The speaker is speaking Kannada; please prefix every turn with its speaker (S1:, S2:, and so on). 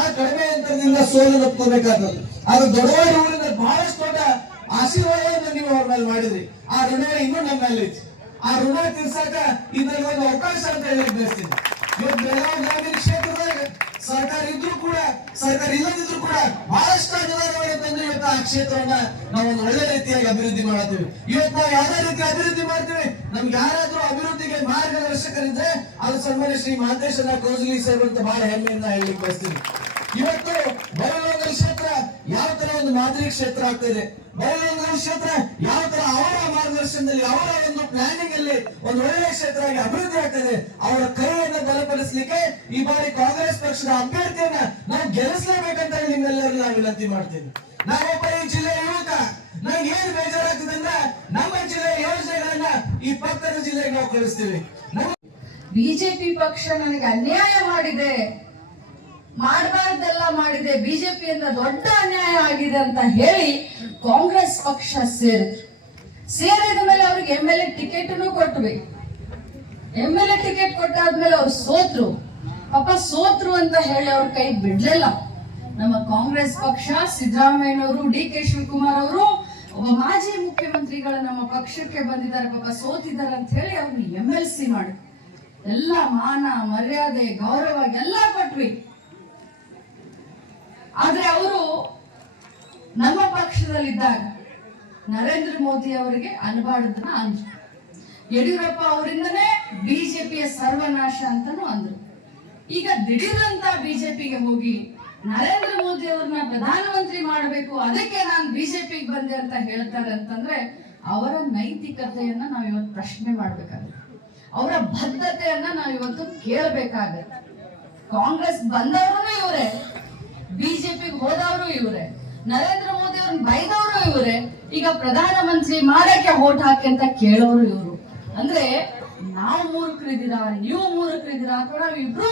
S1: ಬಹಳ ಕಡಿಮೆ ಅಂತರದಿಂದ ಸೋಲು ಒಪ್ಕೋಬೇಕಾದದ್ದು ಅದು ದೊಡ್ಡವಾಡಿ ಊರಿಂದ ಬಹಳಷ್ಟು ದೊಡ್ಡ ಆಶೀರ್ವಾದವನ್ನು ನೀವು ಅವ್ರ ಮೇಲೆ ಮಾಡಿದ್ರಿ. ಆ ಋಣ ಇನ್ನೂ ನಮ್ಮ ಮೇಲೆ ಆ ಋಣ ತೀರ್ಸಾಕ ಇದ್ರಲ್ಲಿ ಒಂದು ಅವಕಾಶ ಅಂತ ಹೇಳಿ ಬಯಸ್ತೀನಿ. ಇವತ್ತು ಬೆಳಗಾವಿ ಗ್ರಾಮೀಣ ಕ್ಷೇತ್ರದಾಗ ಸರ್ಕಾರ ಇದ್ರು ಕೂಡ, ಸರ್ಕಾರ ಇಲ್ಲದಿದ್ರು ಕೂಡ ಬಹಳಷ್ಟು ಅನುದಾನವನ್ನು ತಂದು ಇವತ್ತು ಆ ಕ್ಷೇತ್ರವನ್ನ ನಾವು ಒಂದು ಒಳ್ಳೆ ರೀತಿಯಾಗಿ ಅಭಿವೃದ್ಧಿ ಮಾಡ್ತೀವಿ ಇವತ್ತು ನಾವು ಯಾವ್ದೇ ರೀತಿ ಅಭಿವೃದ್ಧಿ ಮಾಡ್ತೀವಿ, ನಮ್ಗೆ ಯಾರಾದ್ರೂ ಅಭಿವೃದ್ಧಿಗೆ ಮಾರ್ಗದರ್ಶಕರಿದ್ರೆ ಅದು ಸನ್ಮಾನ್ಯ ಶ್ರೀ ಮಹಾಂತೇಶ್ವರ ಕೋಜ್ಲಿ ಸರ್ ಅಂತ ಬಹಳ ಹೆಮ್ಮೆಯಿಂದ ಹೇಳಿ ಬಯಸ್ತೀನಿ. ಇವತ್ತು ಬಯಲುಗಳ ಕ್ಷೇತ್ರ ಯಾವ ತರ ಒಂದು ಮಾದರಿ ಕ್ಷೇತ್ರ ಆಗ್ತಿದೆ ಬಯಲುಗಳ ಕ್ಷೇತ್ರ ಯಾವ ತರ ಅವರ ಮಾರ್ಗದರ್ಶನದಲ್ಲಿ, ಅವರ ಒಂದು ಪ್ಲಾನಿಂಗ್ ಅಲ್ಲಿ ಒಂದು ಒಳ್ಳೆಯ ಕ್ಷೇತ್ರ ಆಗಿ ಅಭಿವೃದ್ಧಿ ಆಗ್ತದೆ ಅವರ ಕೈಯನ್ನು ಬಲಪಡಿಸಲಿಕ್ಕೆ ಈ ಬಾರಿ ಕಾಂಗ್ರೆಸ್ ಪಕ್ಷದ ಅಭ್ಯರ್ಥಿಯನ್ನ ನಾವು ಗೆಲ್ಲಿಸಲೇಬೇಕಂತ ನಿಮ್ಮೆಲ್ಲರೂ ನಾನು ವಿನಂತಿ ಮಾಡ್ತೀನಿ. ನಾವೊಬ್ಬ ಈ ಜಿಲ್ಲೆಯ ಯುವಕ. ನಂಗೆ ಏನ್ ಬೇಜಾರಾಗ್ತದೆ ಅಂದ್ರೆ ನಮ್ಮ ಜಿಲ್ಲೆಯ ಯೋಜನೆಗಳನ್ನ ಈ ಪಕ್ಕದ ಜಿಲ್ಲೆಗೆ ನಾವು ಕಳಿಸ್ತೀವಿ.
S2: ಬಿಜೆಪಿ ಪಕ್ಷ ನನಗೆ ಅನ್ಯಾಯ ಮಾಡಿದೆ. ಮಾಡಬಾರ್ದೆಲ್ಲ ಮಾಡಿದೆ. ಬಿಜೆಪಿಯಿಂದ ದೊಡ್ಡ ಅನ್ಯಾಯ ಆಗಿದೆ ಅಂತ ಹೇಳಿ ಕಾಂಗ್ರೆಸ್ ಪಕ್ಷ ಸೇರಿದ್ರು ಸೇರಿದ ಮೇಲೆ ಅವ್ರಿಗೆ ಎಂ ಎಲ್ ಎ ಟಿಕೆಟ್ನು ಕೊಟ್ವಿ ಎಂ ಎಲ್ ಎ ಟಿಕೆಟ್ ಕೊಟ್ಟಾದ್ಮೇಲೆ ಅವ್ರು ಸೋತ್ರು. ಪಾಪ ಸೋತ್ರು ಅಂತ ಹೇಳಿ ಅವ್ರ ಕೈ ಬಿಡ್ಲಿಲ್ಲ. ನಮ್ಮ ಕಾಂಗ್ರೆಸ್ ಪಕ್ಷ, ಸಿದ್ದರಾಮಯ್ಯನವರು, ಡಿ ಕೆ ಶಿವಕುಮಾರ್ ಅವರು, ಒಬ್ಬ ಮಾಜಿ ಮುಖ್ಯಮಂತ್ರಿಗಳು ನಮ್ಮ ಪಕ್ಷಕ್ಕೆ ಬಂದಿದ್ದಾರೆ. ಪಾಪ ಸೋತಿದ್ದಾರೆ ಅಂತ ಹೇಳಿ ಅವ್ರನ್ನ ಎಂ ಎಲ್ ಸಿ ಮಾಡಿ. ಎಲ್ಲ ಮಾನ, ಮರ್ಯಾದೆ, ಗೌರವ ಎಲ್ಲ ಕೊಟ್ವಿ. ಆದ್ರೆ ಅವರು ನಮ್ಮ ಪಕ್ಷದಲ್ಲಿದ್ದಾಗ ನರೇಂದ್ರ ಮೋದಿ ಅವರಿಗೆ ಅನ್ಬಾರ್ದನ್ನ ಅಂದ್ರು. ಯಡಿಯೂರಪ್ಪ ಅವರಿಂದನೇ ಬಿಜೆಪಿಯ ಸರ್ವನಾಶ ಅಂತಾನು ಅಂದ್ರು. ಈಗ ದಿಢೀರಂತ ಬಿಜೆಪಿಗೆ ಹೋಗಿ ನರೇಂದ್ರ ಮೋದಿ ಅವ್ರನ್ನ ಪ್ರಧಾನಮಂತ್ರಿ ಮಾಡಬೇಕು, ಅದಕ್ಕೆ ನಾನು ಬಿಜೆಪಿಗೆ ಬಂದೆ ಅಂತ ಹೇಳ್ತಾರೆ ಅಂತಂದ್ರೆ ಅವರ ನೈತಿಕತೆಯನ್ನ ನಾವು ಇವತ್ತು ಪ್ರಶ್ನೆ ಮಾಡ್ಬೇಕಾಗುತ್ತೆ. ಅವರ ಬದ್ಧತೆಯನ್ನ ನಾವು ಇವತ್ತು ಕೇಳಬೇಕಾಗತ್ತೆ. ಕಾಂಗ್ರೆಸ್ ಬಂದವರು ಇವರೇ ಬಿಜೆಪಿಗೆ ಹೋದವರು ಇವರೇ. ನರೇಂದ್ರ ಮೋದಿ ಅವ್ರನ್ನ ಬೈದವರು ಇವರೇ. ಈಗ ಪ್ರಧಾನಮಂತ್ರಿ ಮಾಡಕ್ಕೆ ಓಟ್ ಹಾಕಿ ಅಂತ ಕೇಳೋರು ಇವರು. ಅಂದ್ರೆ ನಾವು ಮೂರ್ಖರಿದ್ದೀರಾ, ನೀವು ಮೂರ್ಖರಿದ್ದೀರಾ ಅಥವಾ ನಾವು ಇಬ್ರು